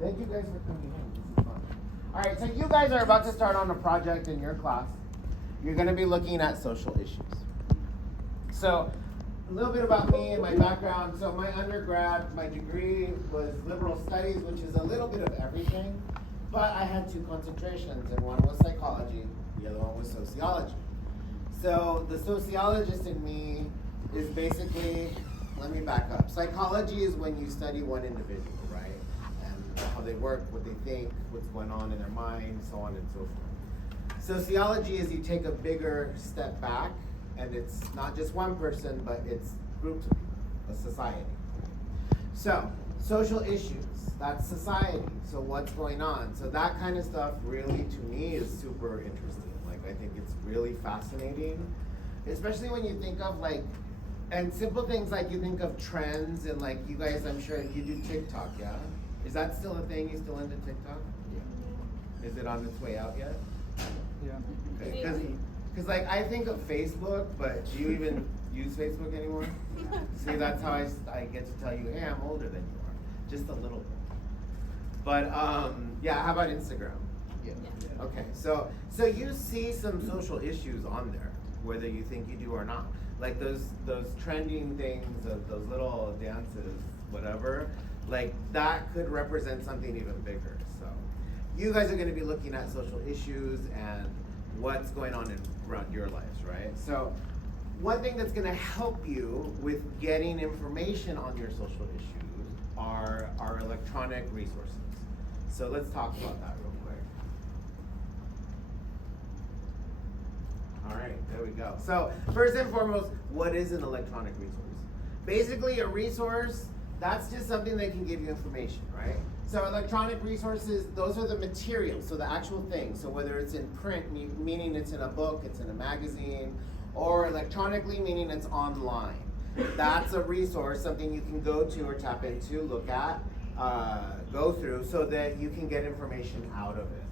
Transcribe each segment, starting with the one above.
Thank you guys for coming in. This is fun. All right, so you guys are about to start on a project in your class. You're going to be looking at social issues. So, a little bit about me and my background. So, my undergrad, my degree was liberal studies, which is a little bit of everything. But I had two concentrations, and one was psychology, the other one was sociology. So, the sociologist in me is basically, let me back up. Psychology is when you study one individual, right? And how they work, what they think, what's going on in their mind, so on and so forth. Sociology is you take a bigger step back, and it's not just one person, but it's groups of people, a society. So, social issues, that's society. So what's going on? So that kind of stuff really, to me, is super interesting. Like, I think it's really fascinating, especially when you think of like, and simple things like you think of trends and like you guys, I'm sure you do TikTok, yeah? Is that still a thing? You still into TikTok? Yeah. Is it on its way out yet? Yeah. Okay. Because like I think of Facebook, but do you even use Facebook anymore? See, that's how I get to tell you, hey, I'm older than you are, just a little bit. But yeah, how about Instagram? Yeah. Okay, so you see some social issues on there, whether you think you do or not. Like those trending things of those little dances, whatever, like that could represent something even bigger. So you guys are going to be looking at social issues and what's going on around your lives, right? So one thing that's going to help you with getting information on your social issues are our electronic resources. So let's talk about that real quick. All right, there we go. So first and foremost, what is an electronic resource? Basically, a resource, that's just something that can give you information, right? So electronic resources, those are the materials, so the actual thing. So whether it's in print, meaning it's in a book, it's in a magazine, or electronically, meaning it's online. That's a resource, something you can go to or tap into, look at, go through, so that you can get information out of it.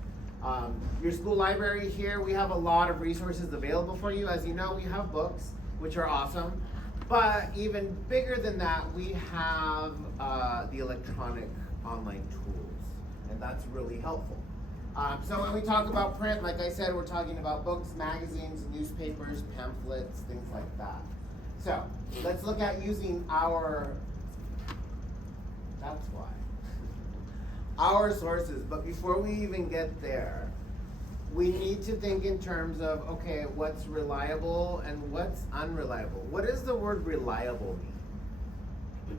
Your school library here, we have a lot of resources available for you. As you know, we have books, which are awesome. But even bigger than that, we have the electronic online tools, and that's really helpful. So when we talk about print, like I said, we're talking about books, magazines, newspapers, pamphlets, things like that. So let's look at using that's why, our sources. But before we even get there, we need to think in terms of, okay, what's reliable and what's unreliable. What does the word reliable mean?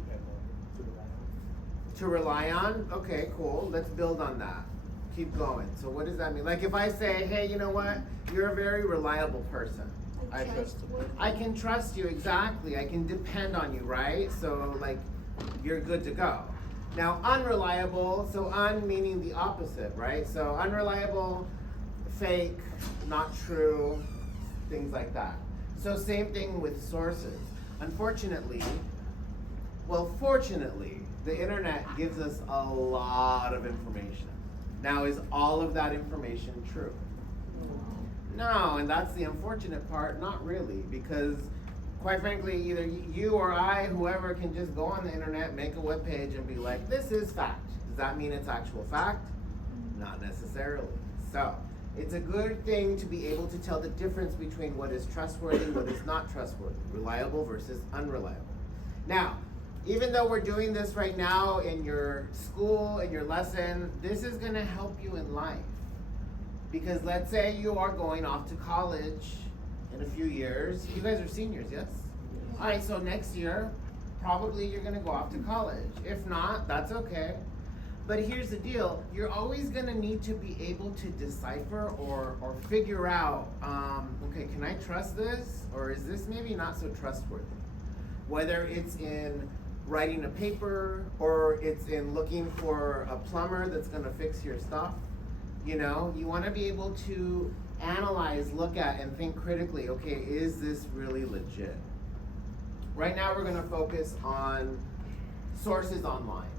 To rely on? Okay, cool. Let's build on that. Keep going. So what does that mean? Like if I say, hey, you know what? You're a very reliable person. I can trust you, exactly. I can depend on you, right? So like, you're good to go. Now, unreliable, so un meaning the opposite, right? So unreliable, fake, not true, things like that. So same thing with sources. Unfortunately, fortunately, the internet gives us a lot of information. Now, is all of that information true? No, and that's the unfortunate part, not really, because quite frankly, either you or I, whoever, can just go on the internet, make a web page and be like, this is fact. Does that mean it's actual fact? Not necessarily. So, it's a good thing to be able to tell the difference between what is trustworthy, what is not trustworthy, reliable versus unreliable. Now, even though we're doing this right now in your school, in your lesson, this is going to help you in life. Because let's say you are going off to college in a few years. You guys are seniors, yes? All right, so next year, probably you're going to go off to college. If not, that's okay. But here's the deal, you're always going to need to be able to decipher or figure out, okay, can I trust this? Or is this maybe not so trustworthy? Whether it's in writing a paper or it's in looking for a plumber that's going to fix your stuff. You know, you want to be able to analyze, look at, and think critically, okay, is this really legit? Right now we're going to focus on sources online.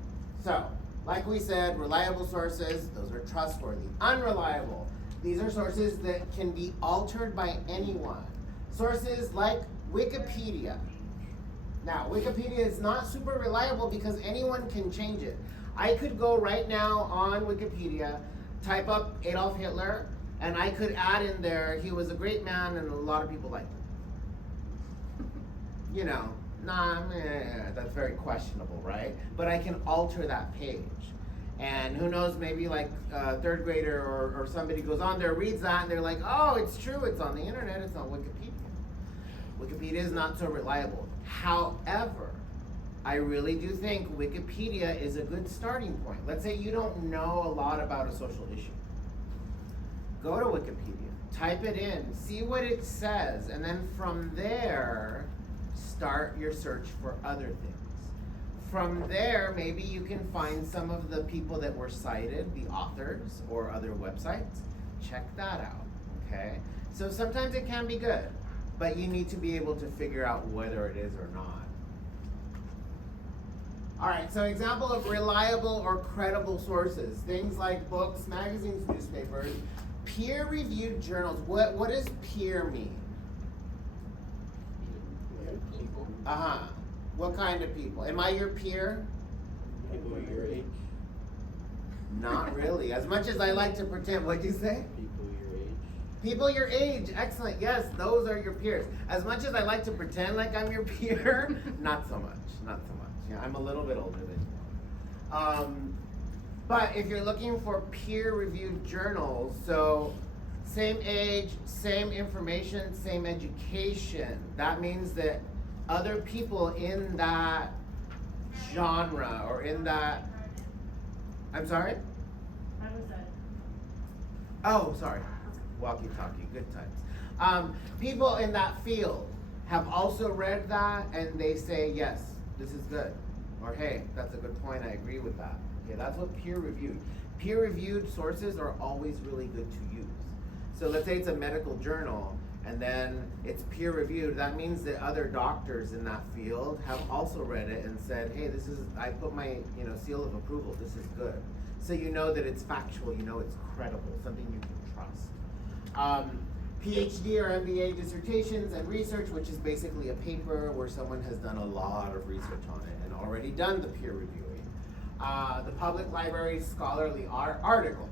So, like we said, reliable sources, those are trustworthy. Unreliable, these are sources that can be altered by anyone. Sources like Wikipedia. Now, Wikipedia is not super reliable because anyone can change it. I could go right now on Wikipedia, type up Adolf Hitler, and I could add in there, he was a great man and a lot of people liked him. You know, that's very questionable, right? But I can alter that page. And who knows, maybe like a third grader or somebody goes on there, reads that, and they're like, oh, it's true, it's on the internet, it's on Wikipedia. Wikipedia is not so reliable. However, I really do think Wikipedia is a good starting point. Let's say you don't know a lot about a social issue. Go to Wikipedia, type it in, see what it says, and then from there, start your search for other things. From there, maybe you can find some of the people that were cited, the authors or other websites. Check that out, okay? So sometimes it can be good, but you need to be able to figure out whether it is or not. All right, so example of reliable or credible sources. Things like books, magazines, newspapers, peer-reviewed journals. What does peer mean? People. Uh-huh. What kind of people? Am I your peer? People your age. Not really. As much as I like to pretend. What'd you say? People your age. People your age. Excellent. Yes, those are your peers. As much as I like to pretend like I'm your peer, not so much. Not so much. Yeah, I'm a little bit older than you. But if you're looking for peer-reviewed journals, so same age, same information, same education, that means that other people in that genre or in that, I'm sorry? I was that. Oh, sorry. Walkie-talkie, good times. People in that field have also read that and they say, yes, this is good. Or, hey, that's a good point, I agree with that. Okay, that's what peer-reviewed. Peer-reviewed sources are always really good to use. So let's say it's a medical journal and then it's peer-reviewed. That means that other doctors in that field have also read it and said, hey, this is, I put my seal of approval, this is good. So you know that it's factual, you know it's credible, something you can trust. PhD or MBA dissertations and research, which is basically a paper where someone has done a lot of research on it and already done the peer reviewing. The public library scholarly articles.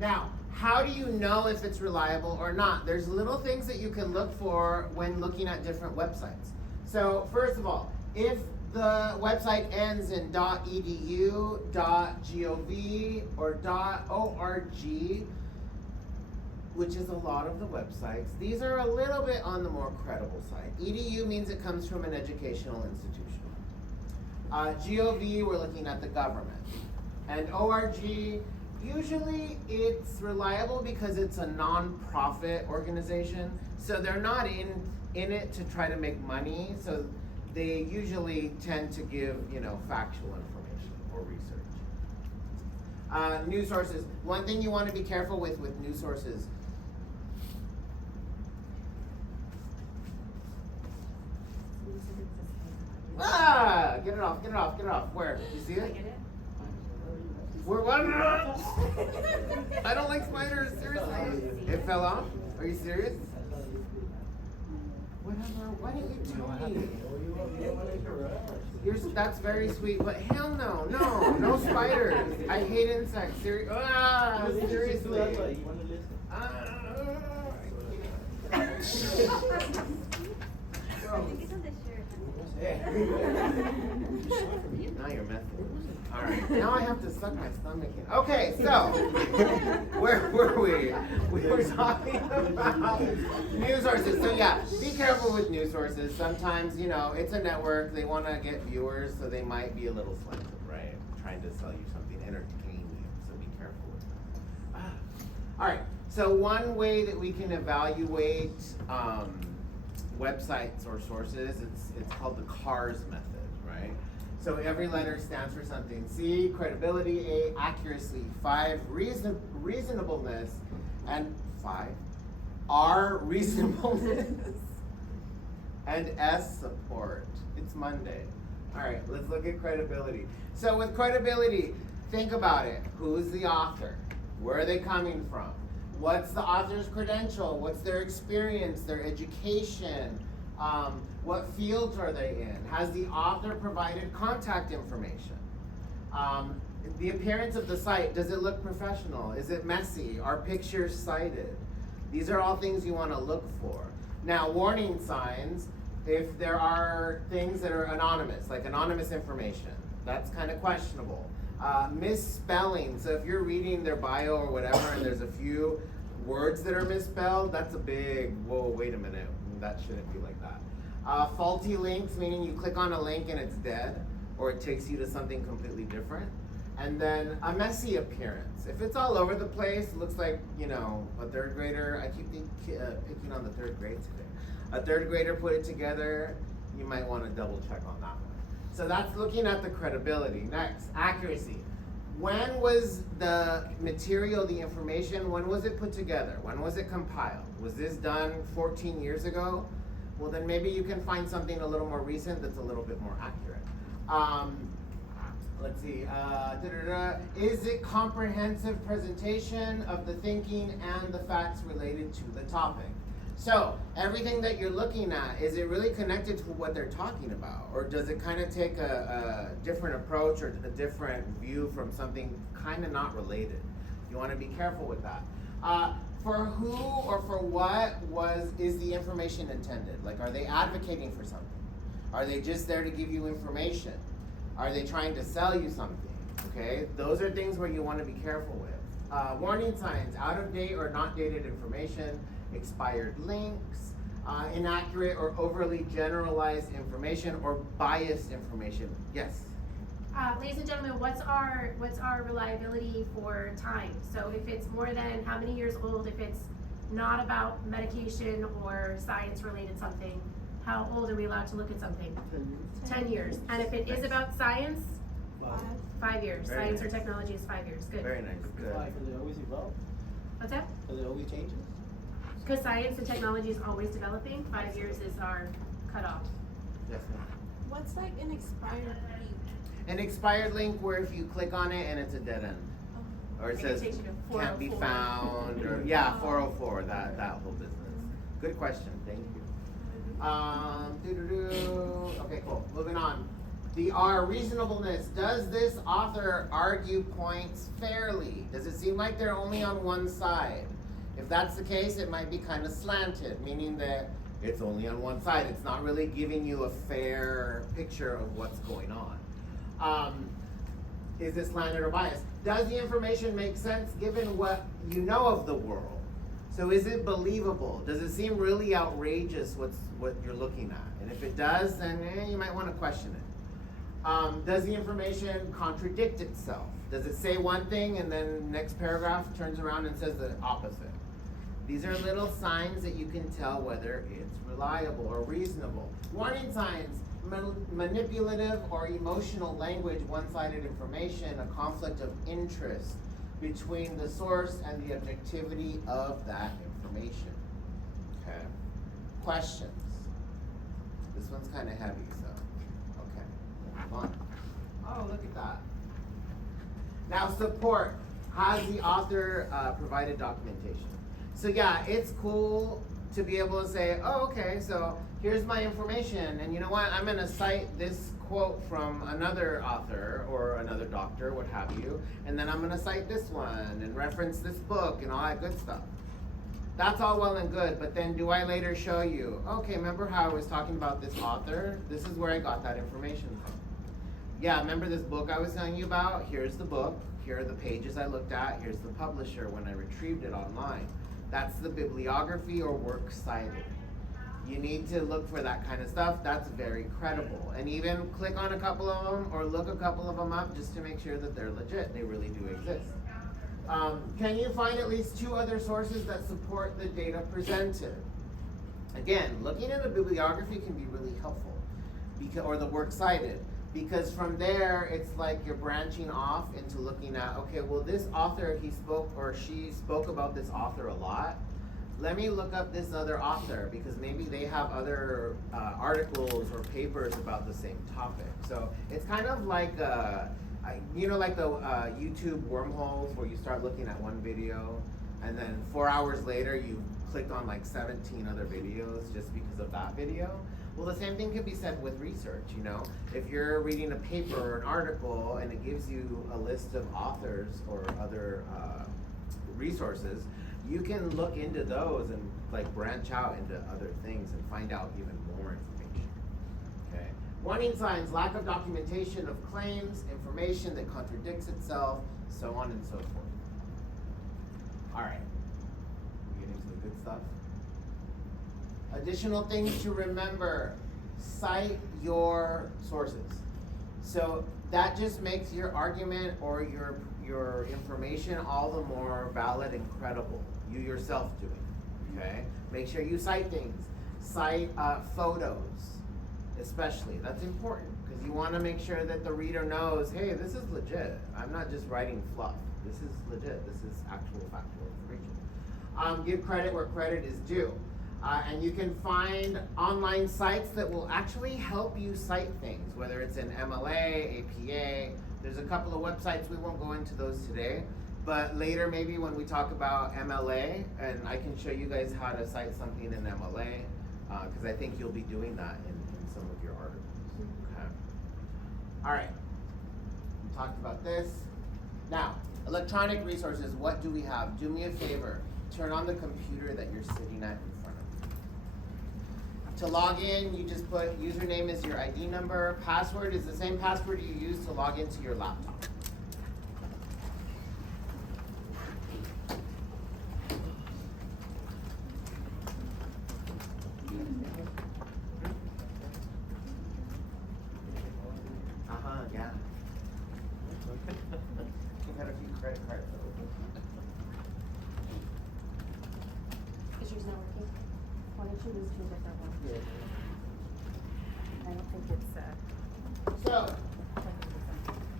Now, how do you know if it's reliable or not? There's little things that you can look for when looking at different websites. So first of all, if the website ends in .edu, .gov, or .org, which is a lot of the websites, these are a little bit on the more credible side. EDU means it comes from an educational institution. GOV, we're looking at the government. And ORG, usually it's reliable because it's a non-profit organization, so they're not in it to try to make money, so they usually tend to give, factual information or research. News sources. One thing you want to be careful with news sources. Get it off, get it off, get it off. Where? You see it? Where, what? I don't like spiders, seriously. It fell off? Are you serious? Whatever, why didn't you tell me? That's very sweet, but hell no, no spiders. I hate insects, seriously. Now you're messing. Alright, now I have to suck my stomach in. Okay, so, where were we? We were talking about news sources. So yeah, be careful with news sources. Sometimes, it's a network, they want to get viewers, so they might be a little slanted, right? Trying to sell you something, entertain you, so be careful with that. Alright, so one way that we can evaluate websites or sources, it's called the CARS method, right? So every letter stands for something. C, credibility. A, accuracy. 5, reasonableness. And 5, R, reasonableness. And S, support. It's Monday. All right, let's look at credibility. So with credibility, think about it. Who's the author? Where are they coming from? What's the author's credential? What's their experience, their education? What fields are they in? Has the author provided contact information? The appearance of the site, does it look professional? Is it messy? Are pictures cited? These are all things you want to look for. Now, warning signs, if there are things that are anonymous, like anonymous information, that's kind of questionable. Misspelling, so if you're reading their bio or whatever and there's a few words that are misspelled, that's a big, whoa, wait a minute, that shouldn't be like that. Faulty links, meaning you click on a link and it's dead, or it takes you to something completely different. And then a messy appearance. If it's all over the place, looks like, you know, a third grader, I keep picking on the third grade today. A third grader put it together, you might want to double check on that one. So that's looking at the credibility. Next, accuracy. When was the material, the information, when was it put together? When was it compiled? Was this done 14 years ago? Well, then maybe you can find something a little more recent that's a little bit more accurate. Let's see, is it comprehensive presentation of the thinking and the facts related to the topic? So, everything that you're looking at, is it really connected to what they're talking about? Or does it kind of take a different approach or a different view from something kind of not related? You want to be careful with that. For who or for what is the information intended? Like, are they advocating for something? Are they just there to give you information? Are they trying to sell you something? Okay, those are things where you want to be careful with. Warning signs, out of date or not dated information, expired links, inaccurate or overly generalized information, or biased information. Yes? Ladies and gentlemen, what's our reliability for time? So if it's more than how many years old, if it's not about medication or science related something, how old are we allowed to look at something? 10 years. And if it is about science, 5 years. Very Science or nice. technology is 5 years. Good. Very nice. Good. Why? Because it always evolves. What's that? Because it always changes. Because science and technology is always developing. 5 years is our cutoff. Yes, ma'am. What's like an expired link? An expired link where if you click on it and it's a dead end. Or it It says takes you to can't be 404. found, or yeah, 404, that whole business. Good question, thank you. Okay, cool, moving on. The R, reasonableness. Does this author argue points fairly? Does it seem like they're only on one side? If that's the case, it might be kind of slanted, meaning that it's only on one side. It's not really giving you a fair picture of what's going on. Is it slanted or biased? Does the information make sense given what you know of the world? So is it believable? Does it seem really outrageous what you're looking at? And if it does, then you might want to question it. Does the information contradict itself? Does it say one thing and then next paragraph turns around and says the opposite? These are little signs that you can tell whether it's reliable or reasonable. Warning signs, manipulative or emotional language, one-sided information, a conflict of interest between the source and the objectivity of that information. Okay. Questions? This one's kind of heavy, so, okay, move on. Oh, look at that. Now, support. Has the author provided documentation? So yeah, it's cool to be able to say, oh, okay, so here's my information, and you know what, I'm gonna cite this quote from another author or another doctor, what have you, and then I'm gonna cite this one and reference this book and all that good stuff. That's all well and good, but then do I later show you, okay, remember how I was talking about this author? This is where I got that information from. Yeah, remember this book I was telling you about? Here's the book, here are the pages I looked at, here's the publisher when I retrieved it online. That's the bibliography or works cited. You need to look for that kind of stuff. That's very credible. And even click on a couple of them or look a couple of them up just to make sure that they're legit. They really do exist. Can you find at least 2 other sources that support the data presented? Again, looking at the bibliography can be really helpful, or the works cited. Because from there, it's like you're branching off into looking at, okay, well, this author, he spoke or she spoke about this author a lot. Let me look up this other author because maybe they have other articles or papers about the same topic. So it's kind of like, like the YouTube wormholes where you start looking at one video and then 4 hours later you clicked on like 17 other videos just because of that video. Well, the same thing could be said with research, you know? If you're reading a paper or an article and it gives you a list of authors or other resources, you can look into those and like branch out into other things and find out even more information. Okay. Warning signs: lack of documentation of claims, information that contradicts itself, so on and so forth. All right. We getting to the good stuff. Additional things to remember: cite your sources. So that just makes your argument or your information all the more valid and credible. You yourself doing, okay? Make sure you cite things. Cite photos, especially. That's important because you want to make sure that the reader knows, hey, this is legit. I'm not just writing fluff. This is legit. This is actual factual information. Give credit where credit is due. And you can find online sites that will actually help you cite things, whether it's an MLA, APA. There's a couple of websites, we won't go into those today, but later maybe when we talk about MLA, and I can show you guys how to cite something in MLA, because I think you'll be doing that in some of your articles. Okay. All right, we talked about this. Now, electronic resources, what do we have? Do me a favor, turn on the computer that you're sitting at in front of you. To log in, you just put username is your ID number. Password is the same password you use to log into your laptop. Yeah. You got a few credit cards open. Is yours not working? Why don't you lose to a different one? I don't think it's, So,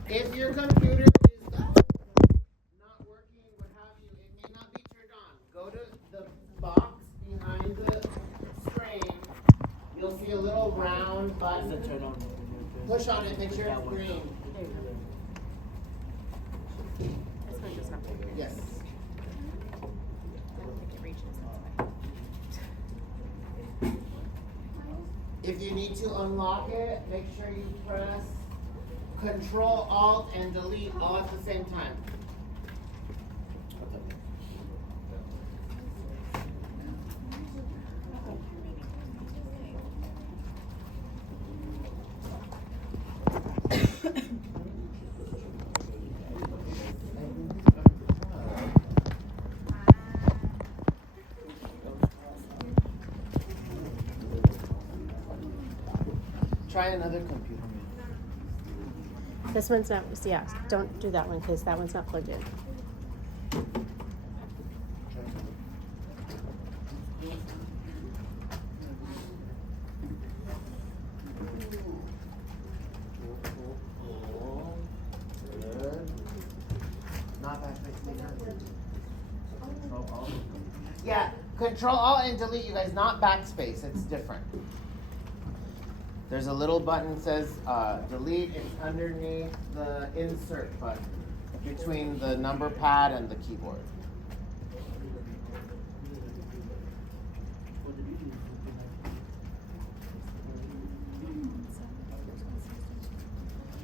if your computer is not working, what have you, it may not be turned on. Go to the box behind the screen. You'll see a little round button. Turn on. Push on it, make sure it's green. there you go. This one does not work. Yes. I don't think it reaches, that's why. If you need to unlock it, make sure you press Control, Alt, and Delete all at the same time. Try another computer. This one's not, yeah, don't do that one because that one's not plugged in. Good. Not that fixing. Control Alt. Yeah, Control Alt and Delete, you guys, not backspace. It's different. There's a little button that says delete. It's underneath the insert button between the number pad and the keyboard.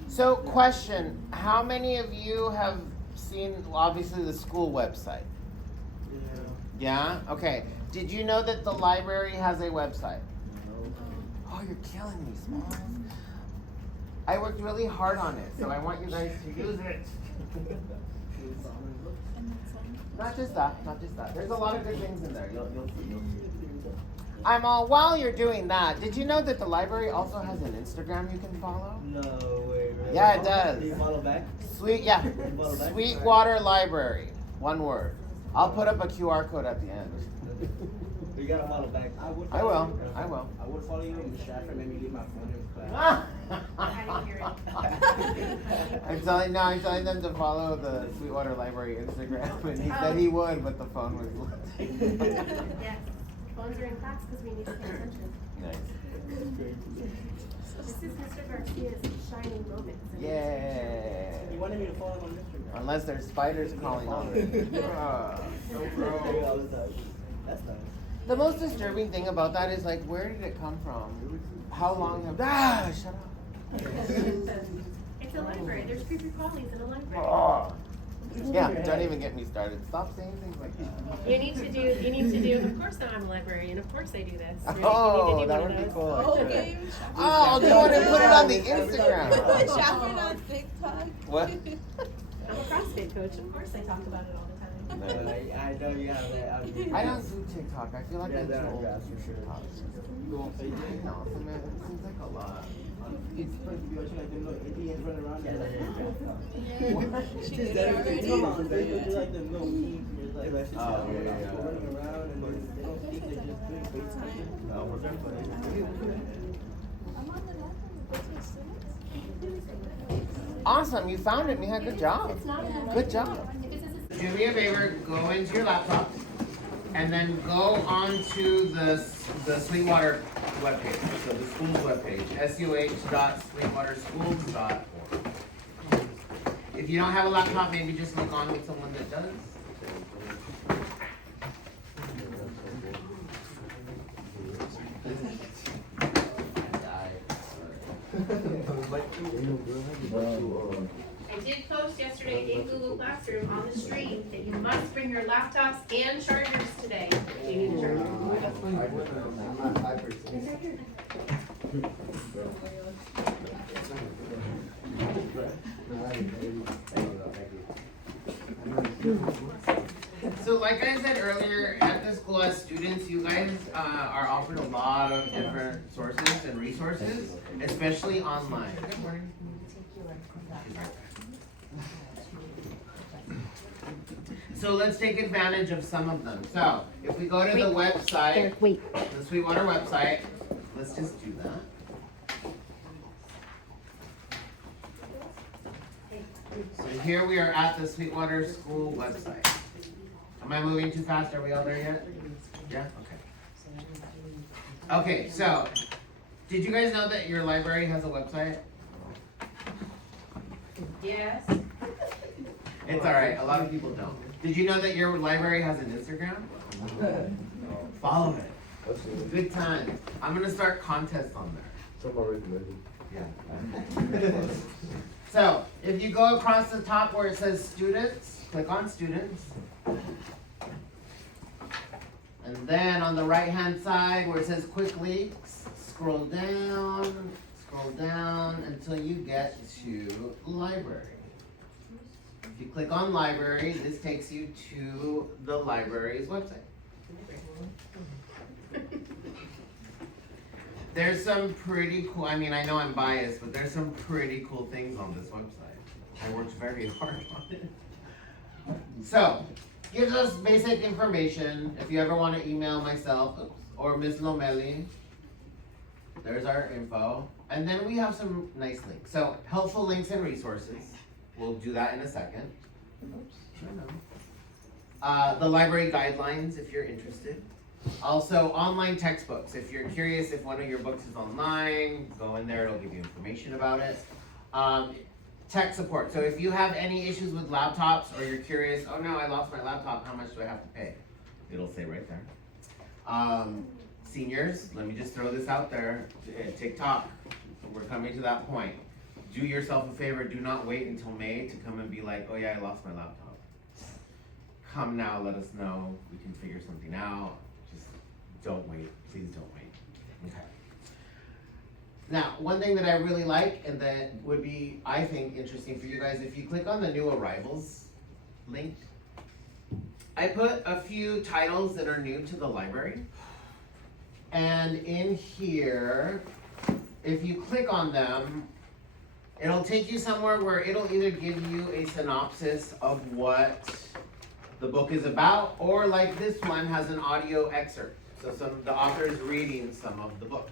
So, question, how many of you have seen, obviously, the school website? Yeah? Okay. Did you know that the library has a website? Oh, you're killing me, Smalls. I worked really hard on it, so I want you guys to use it. Not just that, not just that. There's a lot of good things in there. You'll see. While you're doing that, did you know that the library also has an Instagram you can follow? No way, man. Yeah, it does. Do you follow back? Sweetwater Library. One word. I'll put up a QR code at the end. You gotta follow back. I will. I would follow you, Ms. Shafford, made me leave my phone in class. I didn't hear it. I'm telling them to follow the Sweetwater Library Instagram, and he said he would, but the phone was Yes, phones are in class because we need to pay attention. nice. This is Mr. Garcia's shining moments. Yeah. He wanted me to follow him on Instagram. Unless there's spiders crawling on it. Ah, so gross. That's nice. The most disturbing thing about that is like, where did it come from? How long have, shut up. It's a library, there's creepy crawlies in a library. Oh. Yeah, don't even get me started. Stop saying things like that. You need to do, of course I'm a librarian, of course I do this. You need Oh, to do that one would of be those. cool. Okay. Oh, do you want to put it on the Instagram? Shopping on TikTok. What? I'm a CrossFit coach, of course I talk about it all the time. I know you have that. I don't do TikTok. I feel like Yeah, I'm too that old grass for for sure. TikTok. You go on Facebook? No, it seems like a lot. It's supposed to be watching like them little Indians running around. Yeah, She did it already. They're like them little memes. Like, Oh, yeah. people running around and they don't think they're just doing FaceTime. I'm on the line. Awesome, you found it, Mija. Good job. It's not enough. Good job. If it says Do me a favor, go into your laptop and then go onto the Sweetwater webpage, so the school's webpage, suh.sweetwaterschools.org. If you don't have a laptop, maybe just look on with someone that does. I did post yesterday in Google Classroom on the stream that you must bring your laptops and chargers today. You need a charger. So like I said earlier, at the school as students, you guys are offered a lot of different sources and resources, especially online. Good morning. So let's take advantage of some of them. So if we go to the website, Wait. the Sweetwater website, let's just do that. So here we are at the Sweetwater School website. Am I moving too fast? Are we all there yet? Yeah? Okay. Okay, so, did you guys know that your library has a website? Yes. It's alright, a lot of people don't. Did you know that your library has an Instagram? Follow it. Good times. I'm gonna start contests on there. Yeah. So, if you go across the top where it says students, click on students. And then on the right hand side where it says quick links, scroll down until you get to library. If you click on library, this takes you to the library's website. There's some pretty cool, I mean, I know I'm biased, but there's some pretty cool things on this website. I worked very hard on it. So, gives us basic information. If you ever want to email myself or Ms. Lomeli, there's our info. And then we have some nice links. So, helpful links and resources. We'll do that in a second. Oops, the library guidelines if you're interested. Also, online textbooks. If you're curious if one of your books is online, go in there, it'll give you information about it. Tech support. So if you have any issues with laptops or you're curious, oh no, I lost my laptop, how much do I have to pay? It'll say right there. Seniors, let me just throw this out there. TikTok, we're coming to that point. Do yourself a favor, do not wait until May to come and be like, oh yeah, I lost my laptop. Come now, let us know, we can figure something out. Just don't wait, please don't wait. Okay. Now, one thing that I really like and that would be, I think, interesting for you guys, if you click on the new arrivals link, I put a few titles that are new to the library. And in here, if you click on them, it'll take you somewhere where it'll either give you a synopsis of what the book is about, or like this one has an audio excerpt. So the author is reading some of the book.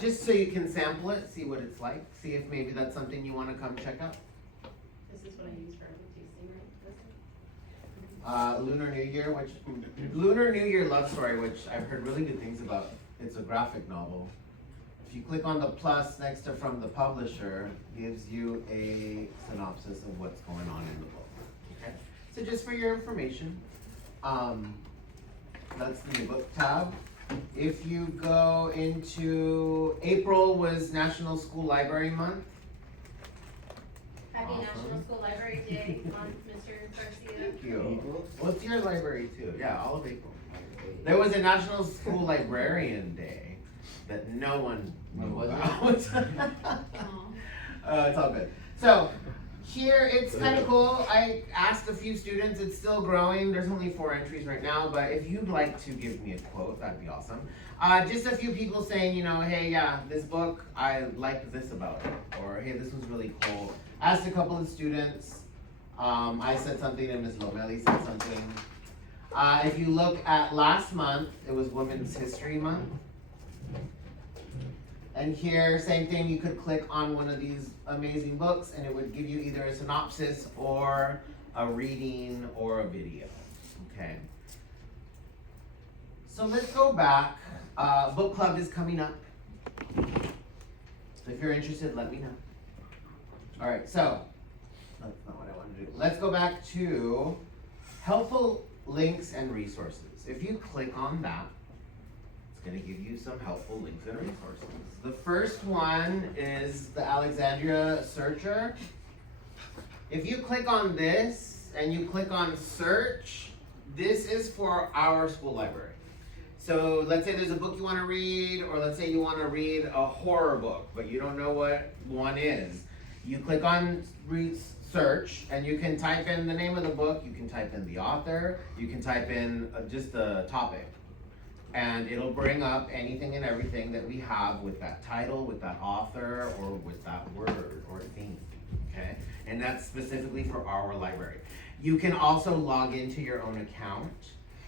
Just so you can sample it, see what it's like, see if maybe that's something you want to come check out. This is what I use for tasting, right? Lunar New Year, Lunar New Year Love Story, which I've heard really good things about. It's a graphic novel. If you click on the plus next to from the publisher, gives you a synopsis of what's going on in the book. Okay, so just for your information. That's the book tab. If you go into April was National School Library Month. Happy Awesome. National School Library Day, Mr. Garcia. Thank you. What's your library too? Yeah, all of April. There was a National School Librarian Day that no one knew Was it? about. It's all good. So here it's kind of cool. I asked a few students. It's still growing. There's only 4 entries right now, but if you'd like to give me a quote, that'd be awesome. Just a few people saying, you know, hey, yeah, this book, I liked this about it, or hey, this was really cool. Asked a couple of students. I said something and Ms. Lomeli said something. If you look at last month, it was Women's History Month. And here, same thing, you could click on one of these amazing books and it would give you either a synopsis or a reading or a video, okay? So let's go back. Book club is coming up. So if you're interested, let me know. All right, so that's not what I want to do. Let's go back to helpful links and resources. If you click on that, it's going to give you some helpful links and resources. The first one is the Alexandria Searcher. If you click on this and you click on search, this is for our school library. So let's say there's a book you want to read, or let's say you want to read a horror book, but you don't know what one is. You click on search and you can type in the name of the book, you can type in the author, you can type in just the topic. And it'll bring up anything and everything that we have with that title, with that author, or with that word or theme, okay? And that's specifically for our library. You can also log into your own account,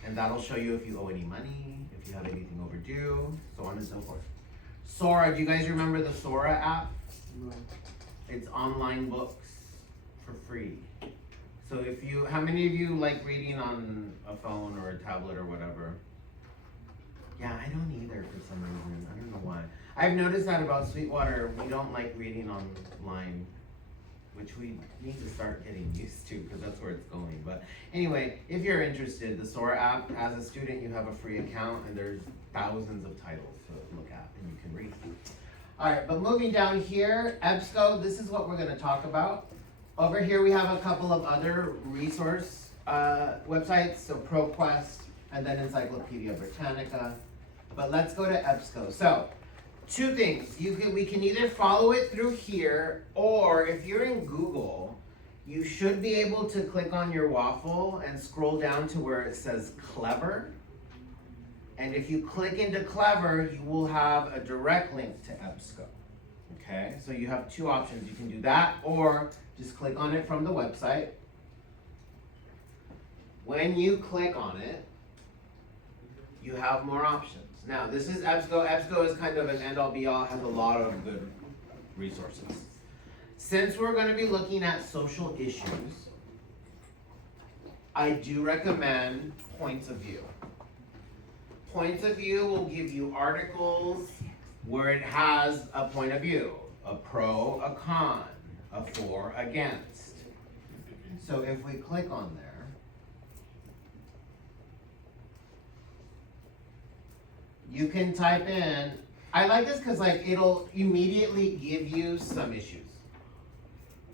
and that'll show you if you owe any money, if you have anything overdue, so on and so forth. Sora, do you guys remember the Sora app? No. It's online books for free. So if you, how many of you like reading on a phone or a tablet or whatever? Yeah, I don't either for some reason. I don't know why. I've noticed that about Sweetwater. We don't like reading online, which we need to start getting used to because that's where it's going. But anyway, if you're interested, the Sora app, as a student, you have a free account and there's thousands of titles to look at and you can read. All right, but moving down here, EBSCO, this is what we're gonna talk about. Over here, we have a couple of other resource websites, so ProQuest and then Encyclopedia Britannica. But let's go to EBSCO. So, 2 things. We can either follow it through here, or if you're in Google, you should be able to click on your waffle and scroll down to where it says Clever. And if you click into Clever, you will have a direct link to EBSCO. Okay, so you have 2 options. You can do that, or just click on it from the website. When you click on it, you have more options. Now, this is EBSCO. EBSCO is kind of an end-all be-all, has a lot of good resources. Since we're going to be looking at social issues, I do recommend Points of View. Points of View will give you articles where it has a point of view, a pro, a con, a for, against. So if we click on there, you can type in, I like this because like it'll immediately give you some issues,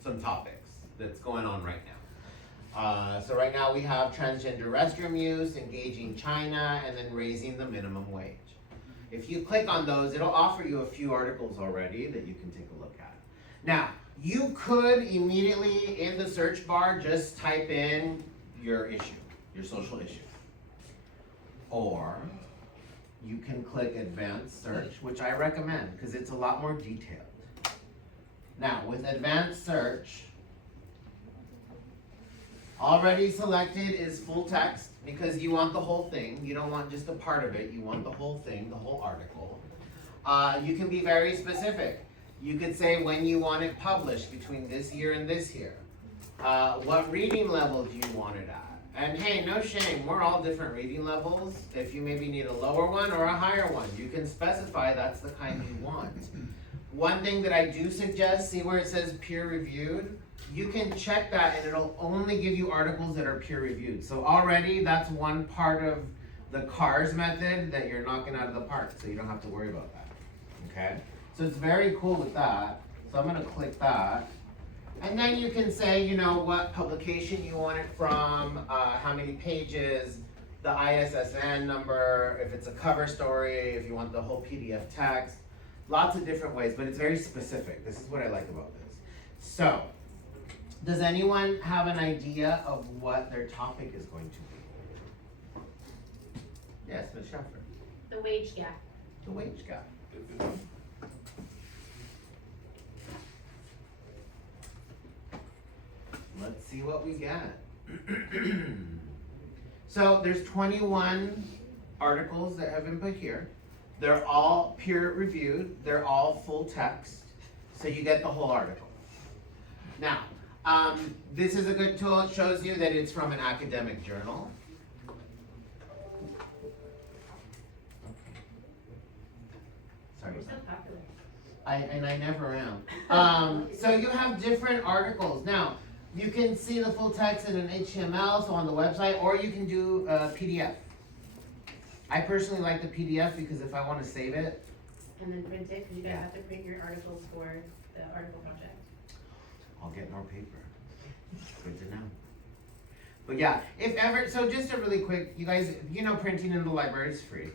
some topics that's going on right now. So right now we have transgender restroom use, engaging China, and then raising the minimum wage. If you click on those, it'll offer you a few articles already that you can take a look at. Now, you could immediately in the search bar just type in your issue, your social issue. Or you can click advanced search, which I recommend because it's a lot more detailed. Now, with advanced search, already selected is full text because you want the whole thing. You don't want just a part of it. You want the whole thing, the whole article. You can be very specific. You could say when you want it published between this year and this year. What reading level do you want it at? And hey, no shame, we're all different reading levels. If you maybe need a lower one or a higher one, you can specify that's the kind you want. One thing that I do suggest, see where it says peer reviewed? You can check that and it'll only give you articles that are peer reviewed. So already that's one part of the CARS method that you're knocking out of the park, so you don't have to worry about that, okay? So it's very cool with that, so I'm gonna click that. And then you can say, you know, what publication you want it from, how many pages, the ISSN number, if it's a cover story, if you want the whole PDF text, lots of different ways, but it's very specific. This is what I like about this. So, does anyone have an idea of what their topic is going to be? Yes, Ms. Schaffer. The wage gap. The wage gap. Let's see what we get. So there's 21 articles that have been put here. They're all peer reviewed. They're all full text. So you get the whole article. Now, this is a good tool. It shows you that it's from an academic journal. Sorry. You're so popular. I never am. So you have different articles. Now, you can see the full text in an HTML, so on the website, or you can do a PDF. I personally like the PDF because if I want to save it, And then print it, because you guys Yeah. have to print your articles for the article project. I'll get more paper. Good to know. But yeah, if ever, so just a really quick, you guys, you know, printing in the library is free.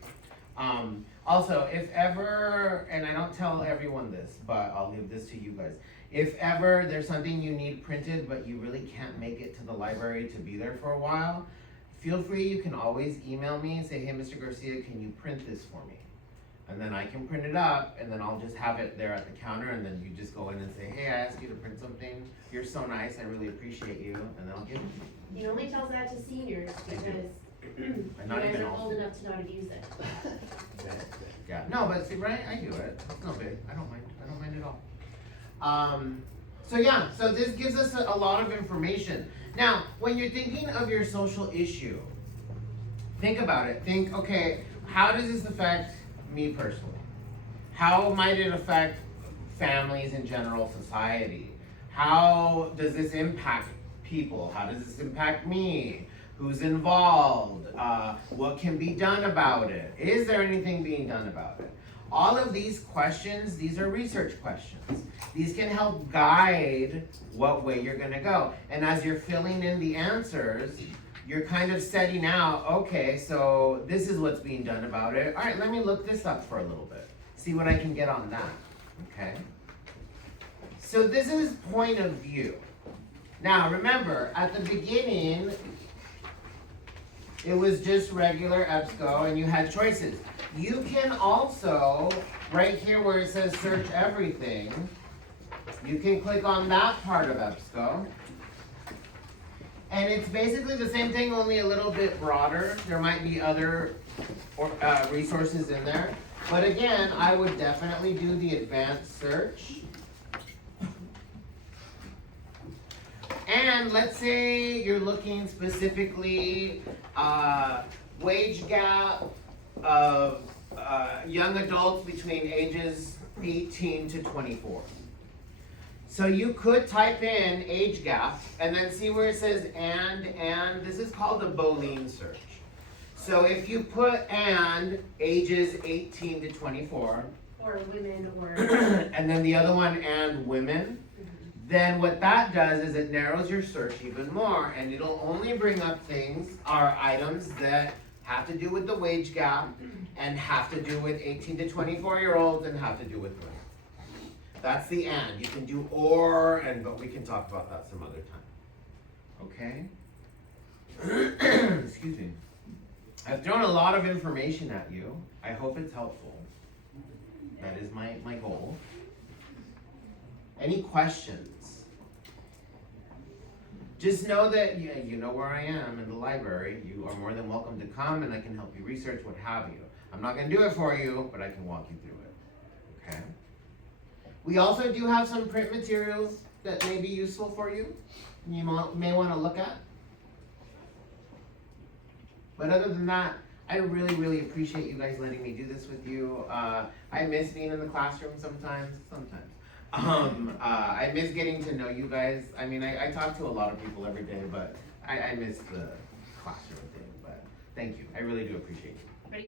Also, if ever, and I don't tell everyone this, but I'll leave this to you guys. If ever there's something you need printed, but you really can't make it to the library to be there for a while, feel free, you can always email me and say, hey, Mr. Garcia, can you print this for me? And then I can print it up, and then I'll just have it there at the counter, and then you just go in and say, hey, I asked you to print something, you're so nice, I really appreciate you, and then I'll give it to you. He only tells that to seniors because you And not guys even are all. old enough to know how to use it. Yeah, no, but see, right, I do it, it's no big, I don't mind at all. So yeah, so this gives us a lot of information. Now, when you're thinking of your social issue, think about it, think, okay, how does this affect me personally? How might it affect families in general, society? How does this impact people? How does this impact me? Who's involved? What can be done about it? Is there anything being done about it? All of these questions, these are research questions. These can help guide what way you're gonna go. And as you're filling in the answers, you're kind of setting out, okay, so this is what's being done about it. All right, let me look this up for a little bit. See what I can get on that, okay? So this is point of view. Now remember, at the beginning, it was just regular EBSCO and you had choices. You can also, right here where it says search everything, you can click on that part of EBSCO. And it's basically the same thing, only a little bit broader. There might be other resources in there. But again, I would definitely do the advanced search. And let's say you're looking specifically wage gap of young adults between ages 18 to 24. So you could type in age gap and then see where it says and this is called a Boolean search. So if you put and ages 18 to 24, Or women, or, and then the other one and women, then what that does is it narrows your search even more, and it'll only bring up things or items that have to do with the wage gap and have to do with 18 to 24-year-olds and have to do with women. That's the and. You can do or, but we can talk about that some other time. Okay? Excuse me. I've thrown a lot of information at you. I hope it's helpful. That is my goal. Any questions? Just know that you know where I am in the library. You are more than welcome to come and I can help you research, what have you. I'm not going to do it for you, but I can walk you through it. Okay? We also do have some print materials that may be useful for you. You may want to look at. But other than that, I really, really appreciate you guys letting me do this with you. I miss being in the classroom sometimes. I miss getting to know you guys. I mean, I talk to a lot of people every day, but I miss the classroom thing. But Thank you, I really do appreciate it.